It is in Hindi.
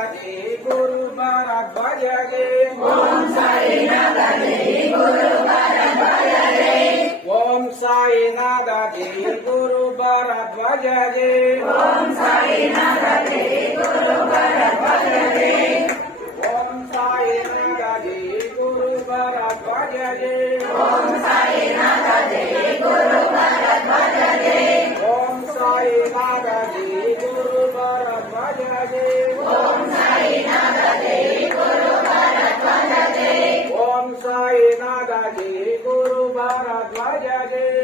ನಗರಿ ಗುರುಬರ ಬಯಗೆ ಓಂ ಸಾಯಿ ನಗರಿ ಗುರುಬರ ಬಯಗೆ ಓಂ ಸಾಯಿ ನಗರಿ ಗುರುಬರ ಬಯಗೆ ಓಂ ಸಾಯಿ ನಗರಿ ಗುರುಬರ ಬಯಗೆ ಓಂ ಸಾಯಿ ನಗರಿ ಗುರುಬರ ಬಯಗೆ ಓಂ ಸಾಯಿ ನಗರಿ ओम साई नादा जी गुरु भारद्वाज जय